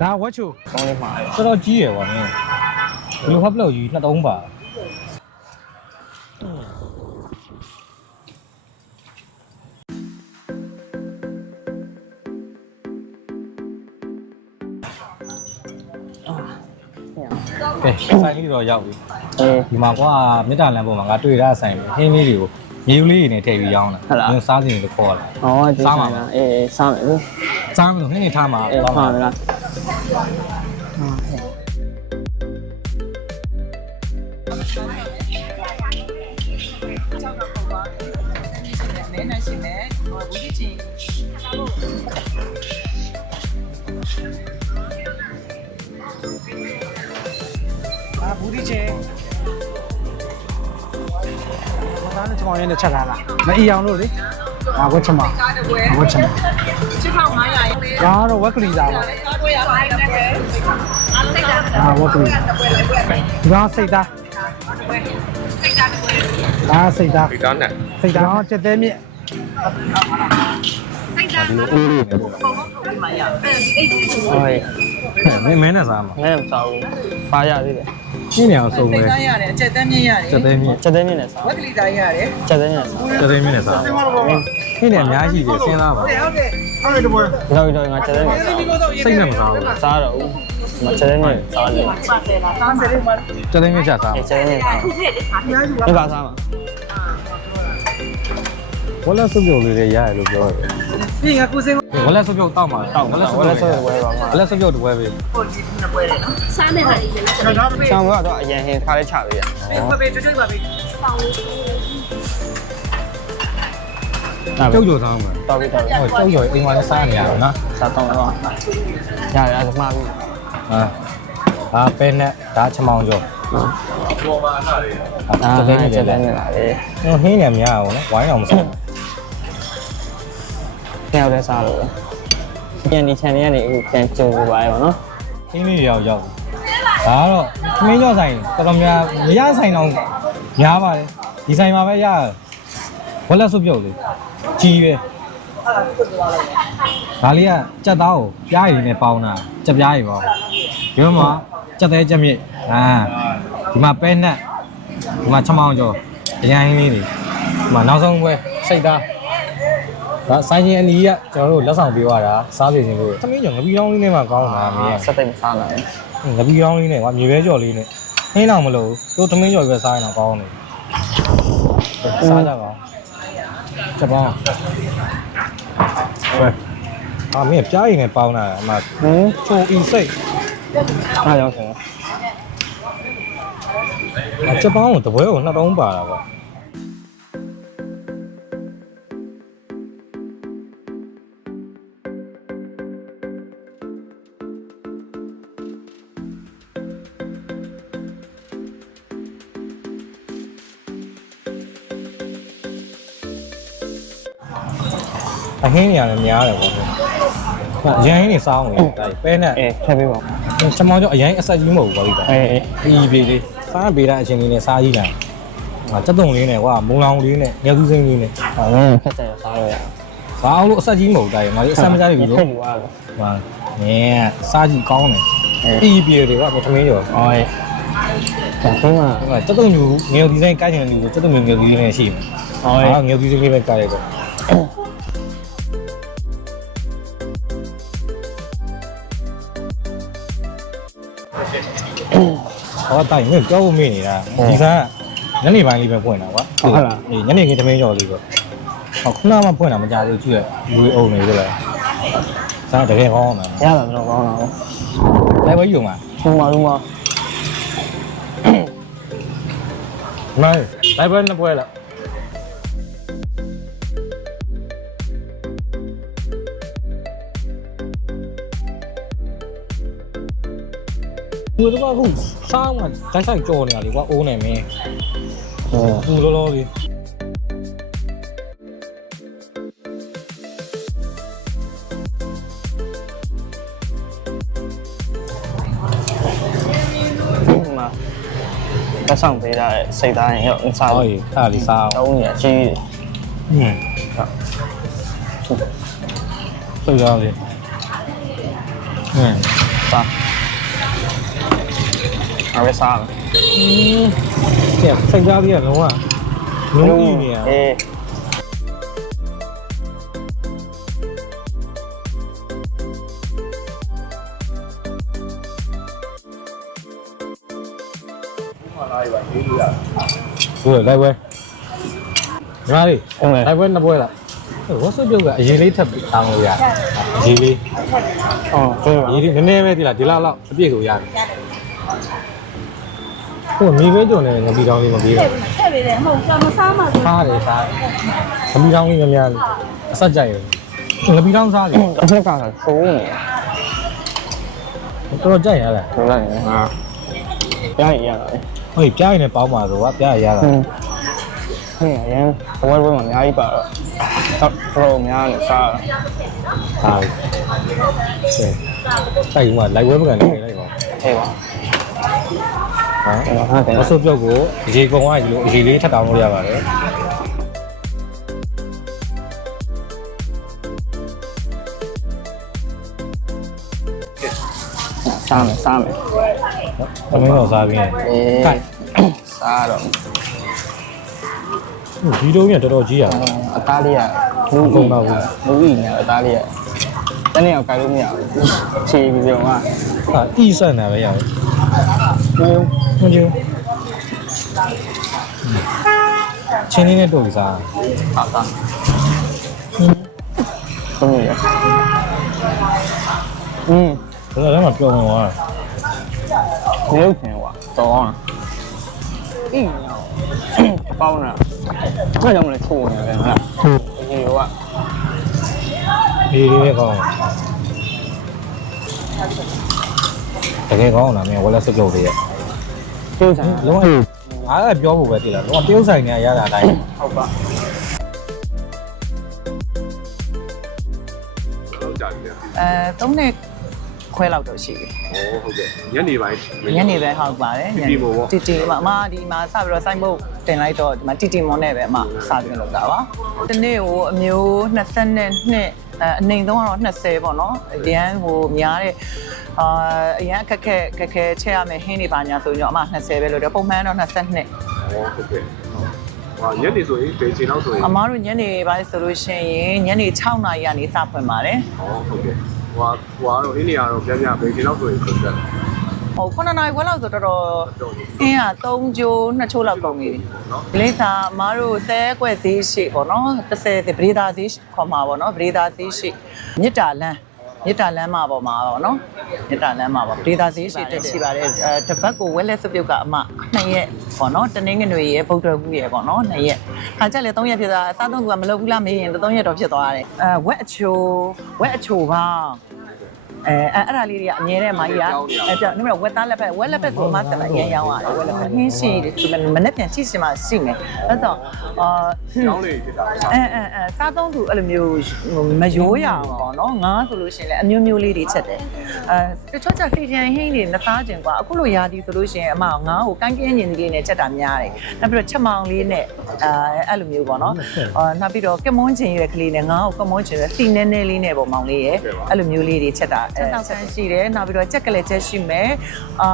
ဒါဝက်ချိုကောင်းလေးမှာတော်တော်ကြီးရယ်ကွာမင်းဘယ်လိုဟပ်လို့ကြီးနှစ်တုံးပါကဲဆိုင်လေးတော့ရောက်ပြီအေးဒီမှာကွာမေတ္တာလမ်းပေါ်မှာငါတွေ့ရတဲ့ဆိုင်ပဲဟင်းလေးတွေကို ရေယူလေးတွေနဲ့ထည့်ပြီးရောင်းတာဟုတ်လားညစားစီတွေခေါ်တာဟောဒီစားစားမှာမှာအေးအေးစားမယ်လို့စားမလို့နှင်းနေထားမှာအေးသွားမှာမှာမလားမဲနိုင်ရှ င်နဲ့ဟိုဘူးကြီးချင်းအာဘူးကြီးချင်းဘာသာနဲ့ချမောင်းရင်းနဲ့ချက်လာလားမအီအောင်လို့လေအာဝက်ချမဝက်ချမ6500ရယ်ဒါတော့ဝက်ကလီသားပါအာဝက်ကလီဒါစိတ်သားဒါစိတ်သားဒီတော့နဲ့စိတ်သားအောင်ချက်သေးမြင့် ဒီလိုအိုးလေးနဲ့ပေါ့ဟောအေးမင်းမင်းနဲ့စားမှာငဲ့မစားဘူးပါရသေးတယ်ရှင်းနေအောင်စုံပဲသားရတယ်အချက်သေးမြင့်ရတယ်စက်သိမ်းမြင့်ချက်သိမ်းမြင့်နဲ့စားဝက်ကလီသားရတယ်ချက်သိမ်းမြင့်နဲ့စားစက်သိမ်းမြင့်နဲ့စားရှင်းနေအများကြီးပဲစဉ်းစားပါဟုတ်တယ်ဟုတ်တယ်ဟုတ်တယ်တပွဲတော့တော့ငါချက်သိမ်းမြင့်စားစိတ်နဲ့မစားဘူးစားတော့ဦးမချက်သိမ်းမြင့်စားတယ်သားစလေးမှာစက်သိမ်းမြင့်ချက်စားအေးချက်သိမ်းမြင့်စားဒီပါစားမှာ ဝလက်စုပ်ပြုတ်လေးတွေရရလို့ပြောတယ်ပြီးငါကုစင်းဝလက်စုပ်ပြုတ်တောက်မှာတောက်ဝလက်စုပ်ဝပြုက်တ်လက်ဆိုဝဲပါမှာဝလက်စုပ်ပြုတ်တပွဲပဲပို့ကြည့်နေပွဲတယ်နော်စားမဲ့ဟာတွေလည်းကျွန်တော်တို့ဆောင်းကတော့အရင်ဟင်းခါလေးချပေးရပေးမပေးကျွတ်ကျွတ်ပါပေးကျုပ်ကြော်စားမှာတော်ပြီတော်ပြီဟိုကျုပ်ကြော်အိမ်မှာလည်းစားနေရတော့နော်စားတော့တော့ရတယ်အဲ့ဒါမှာပြီဟာဒါပဲနဲ့ဒါချမောင်ကြော်အာစက်သိမ်းမြင့်ချက်တယ်သိမ်းမြင့်ပါလေဟင်းနေများအောင်နော်ဝိုင်းအောင်မစား ပြန်ရောက်လဲစားလို့ပြန်ဒီ channel ကနေအခုပြန်ကြိုးပါရပါတော့ဟင်းလေးရောက်ရောက်ဒါကတော့သမင်းကြော်ဆိုင်တော်တော်များမရဆိုင်တော့များပါတယ်ဒီဆိုင်မှာပဲရဝလက်စုပ်ပြုတ်လေးကြီးပဲဒါလေးကကြက်သားကိုပြားရည်နဲ့ပေါင်းတာကြက်ပြားရည်ပေါ့ဒီမှာကြက်သေးကြက်မြစ်အာဒီမှာပဲနဲ့ဒီမှာချမောင်ကျော်ဒရန်ဟင်းလေးတွေဒီမှာနောက်ဆုံးပွဲစိတ်သား ဒါဆိုင်ချင်းအနီးကကျွန်တော်တို့လက်ဆောင်ပေးသွားတာစားပြခြင်းလို့သမင်းကျော်ငပီတောင်းလေးနဲ့မှကောင်းတာမင်းစက်သိမ်းစားလာတယ်ငပီတောင်းလေးနဲ့ကွာမြေပဲကျော်လေးနဲ့ဟင်းတော့မလို့သူသမင်းကျော်ပဲစားရင်တော့ကောင်းတယ်စားကြပါဦးချက်ပေါင်းဝယ်အာမင်းပြားရည်နဲ့ပေါင်းတာအမှဟင်းချိုအီစိတ်အားရောက်တယ်ချက်ပေါင်းကိုတပွဲကိုနှစ်တုံးပါတာပေါ့ အဟင်းနေရတယ်များတယ်ပေါ့ဟုတ်အရင်ဟင်းနေစားအောင်လေဒါပဲနဲ့အေးထည့်ပေးပါချမောင်ကျော်အရင်အဆက်ကြီးမဟုတ်ဘူးဗျာအေးအေးဒီပြေလေးစားပေးတဲ့အချိန်လေးနဲ့စားကြည့်လိုက်ငါစက်တုံလေးနဲ့ကွာမုံလောင်လေးနဲ့ညသူစိမ့်လေးနဲ့ဟောင်းဖက်တယ်စားလို့ရစားအောင်လို့အဆက်ကြီးမဟုတ်တိုင်းငါဒီအဆက်မကြပြီလို့ထည့်လို့ရတော့ဟာနင်းစားကြည့်ကောင်းတယ်ဒီပြေတွေကမသမင်းကျော်အော်ဒါဆုံးကဟိုစက်တုံညူငယ်ဒီဇိုင်းကိုက်ချင်တယ်လို့စက်တုံငယ်ငယ်ဒီလေးနဲ့ရှိမယ်အော်ဟာငယ်ဒီဇိုင်းလေးပဲကိုက်လိုက်တော့ ဟောတိုင်မင်းကြောက်မေ့နေတာဒီစားညနေပိုင်းလေးပဲပွင့်တာကွာအေးညနေခင်းသမင်းကျော်လေးပေါ့ဟောခုနမှပွင့်တာမကြဘူးကြည့်ရလူအုံနေကြလားစားတကယ်ကောင်းတယ်ရတာတော့ကောင်းတာပေါ့လိုက်ဝဲယူမှာဘူးမဘူးမမိုင်းလိုက်ဝဲနှစ်ပွဲလား ဒီတော့ခုစားမှတိုက်ဆိုင်ကြော်နေတာလေကွာအိုးနေမင်းဟောပူလောလောလေးမှာလက်ဆောင်ပေးတာစိတ်သားရင်ရောက်စားဟောလို့ကြီးအဲ့ဒါလေးစားအောင်တုံးရကြီးဟင်းစိတ်ရောလေးဟင်းစား အဝဲစားမယ်ကဲစိတ်သားကြီးကလုံးဝလုံးကြီးနေရအေးဟုတ်တယ်လိုက်ပွဲငါလေးဟုတ်မယ်လိုက်ပွဲနှစ်ပွဲလားဝတ်စုပ်ပြုတ်ကအရေးလေးထပ်ပြီးတောင်းလို့ရတယ်အရေးလေးအော်ကျေးပါအရေးလေးနည်းနည်းပဲဒီလားဒီလောက်လောက်အပြည့်ကိုရတယ် ဟိုမိခွေးကြုံနေငပီတောင်းလေးမပြီးတော့ထည့်ပေးတယ်မဟုတ်ကျွန်တော်စားမှဆိုစားတယ်စားငပီတောင်းလေးများများအဆက်ကြိုက်တယ်ငပီတောင်းစားတယ်အထက်ကဆိုးနေတော်တော်ကြိုက်ရလားဆိုးလိုက်နေဟာပြရရရတယ်ဟုတ်ပြားရင်လည်းပေါင်းပါဆိုကပြားရရတာဟင်းဟင်းအရင်ဘဝဘဝမှာအများကြီးပါတော့တော့တော့များနေစားဟာဆယ်တိုက်မှာလိုက်ဝဲပကံလေးလိုက်ပါဟဲ့ပါ ဟမ်ဟုတ်တယ်ဝတ်စုပ်ပြုတ်ကိုရေကုံကဒီလိုအရေလေးထပ်တောင်းလို့ရပါတယ်စားမယ်စားမယ်သမင်းတော်စားပြီးရင်အေးကိုက်စားတော့ဒီလိုပြန်တော်တော်ကြီးရအသားလေးကလူကုန်တော့ဘူးလူကြီးနေအသားလေးကတနေ့တော့ကြိုက်လို့မရဘူးခြေပြီးတော့ကဟာအီဆန်တာပဲရတယ် မျိုးမကြည့်ချင်းလေးနဲ့တုံးစားဟာတာဟုတ်ပြီอืมဒါလည်းမပြောင်းဘူးဟာနေလို့ခင်ကွာတော်အောင်အင်းပေါင်းတာဘာကြောင့်မလဲချိုးနေလဲဟာဒီရောကဒီလေးပဲကောင်းတကယ်ကောင်းလားမင်းဝက်လက်စပြုတ်လေးရ ကျိုးဆိုင်လုံးဝအားကပြောဖို့ပဲတည်လားလုံးဝတရုပ်ဆိုင်နေရတာအတိုင်းဟုတ်ပါအဲ၃နှစ်ခွဲလောက်တော့ရှိပြီ哦，ဟုတ်ကဲ့ညနေပိုင်းညနေပဲဟုတ်ပါတယ်တီတီမို့ပေါ့တီတီမအမဒီမှာစပြီးတော့ sign board တင်လိုက်တော့ဒီမှာတီတီမွန်နဲ့ပဲအမစပြီးတော့လုပ်တာပါဒီနေ့ကိုအမျိုး20နဲ့နှစ်အဲအနိုင်ဆုံးကတော့20ပေါ့နော်အရန်ဟိုများတဲ့ အာအရန်အခက်ခဲခက်ခဲချက်ရမယ်ဟင်းနေပါညာဆိုရင်တော့အမ20ပဲလို့တယ်ပုံမှန်တော့22ဩဟုတ်ကဲ့ဟာညနေဆိုရင်ဘယ်ချိန်လောက်ဆိုရင်အမားတို့ညနေပိုင်းဆိုလို့ရှိရင်ညနေ6နာရီကနေစဖွင့်ပါတယ်ဩဟုတ်ကဲ့ဟွာဟွာတော့အင်းနေရတော့ပြန်ပြန်ဘယ်ချိန်လောက်ဆိုရင်ကုန်တယ်ဟို9နာရီခွဲလောက်ဆိုတော့တော်အင်းက3ချိုး2ချိုးလောက်ကုန်ပြီနော်ဒီလိစာအမားတို့ဆဲကွက်သေးရှိပေါ့နော်30ပရိသာသေးခေါ်မှာပေါ့နော်ပရိသာသေးရှိမြစ်တာလန်း မြစ်တာလန်းမှာပေါ့မှာပေါ့နော်မြစ်တာလန်းမှာပေါ့ပရိသာသေးရှိတက်ရှိပါတယ်အဲတပတ်ကိုဝက်လက်စပြုတ်ကအမ2ရက်ပေါ့နော်တနင်္ဂနွေရဲ့ဗုဒ္ဓဟူးရဲ့ပေါ့နော်2ရက်ခါကြလေ3ရက်ဖြစ်သွားအစားသုံးကမလုပ်ဘူးလားမေးရင်3ရက်တော့ဖြစ်သွားတယ်အဲဝက်အချိုဝက်အချိုပါ အဲအဲ့အဲ့ဒါလေးတွေကအမြဲတမ်းမကြီးอ่ะအဲပြောနေမလို့ဝက်သားလက်ဖက်ဝက်လက်ဖက်ဆိုမှဆက်လာရမ်းရောင်းရတယ်ဝက်လက်ဖက်ဟင်းရှိတယ်ဒီမနေ့ပြန်ချိစီမှရှိမယ်အဲ့တော့အာ ကျောင်းလေးဖြစ်တာ အဲအဲအဲစားသုံးသူအဲ့လိုမျိုးမရိုးရအောင်ပေါ့နော်ငါဆိုလို့ရှိရင်လည်းအမျိုးမျိုးလေးတွေချက်တယ်အဲတချို့ချက်စီပြန်ဟင်းတွေနှသားကျင်กว่าအခုလိုရာသီဆိုလို့ရှိရင်အမငါ့ကိုကန်းကင်းညင်လေးနဲ့ချက်တာများတယ်နောက်ပြီးတော့ချက်မောင်လေးနဲ့အဲအဲ့လိုမျိုးပေါ့နော်အာနောက်ပြီးတော့ကမွန်းချင်ရွက်ကလေးနဲ့ငါ့ကိုကမွန်းချင်ရွက်စီနဲနဲလေးနဲ့ပေါ့မောင်လေးရဲ့အဲ့လိုမျိုးလေးတွေချက်တာအဲ ချက်ဆန်းရှိတယ်နောက်ပြီးတော့ချက်ကလေးချက်ရှိမယ်အာ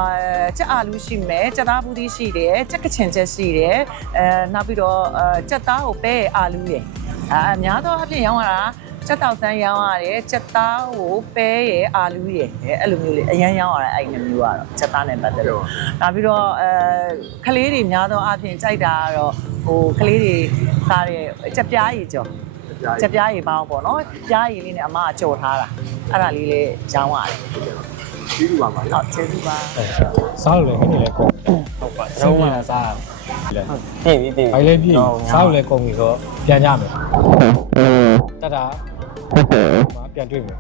ချက်အာလူရှိမယ်ချက်သားဘူးသီးရှိတယ်ချက်ကချင်ချက်ရှိတယ်အဲနောက်ပြီးတော့အဲချက်သားကိုပဲအာလူရယ်အာအများသောအားဖြင့်ရောင်းရတာချက်တောက်ဆန်းရောင်းရတယ်ချက်သားကိုပဲရယ်အာလူရယ်အဲ့လိုမျိုးလေးအရန်ရောင်းရတာအဲ့ဒီမျိုးကတော့ချက်သားနဲ့ပတ်သက်လို့နောက်ပြီးတော့အဲကလေးတွေများသောအားဖြင့်ကြိုက်တာကတော့ဟိုကလေးတွေစားတဲ့ချက်ပြားရည် ကြော်ချက်ပြားရည်ပေါင်းပေါ့နော်ပြားရည်လေးနဲ့အမကကြော်ထားတာအဲ့ဒါလေးလေးရောင်းရတယ်ပြီးပြီပါပါဟုတ်ကျေးဇူးပါစားလို့လည်းခင်းနေလည်းကုန်ဟုတ်ပါဆုံးတော့မမှလားစားရတယ်ပြည့်ပြီပြည့်ဘိုင်လည်းပြည့်စားလို့လည်းကုန်ပြီဆိုတော့ပြန်ကြမယ်อืมတတ်တာပြန်တွေ့မယ်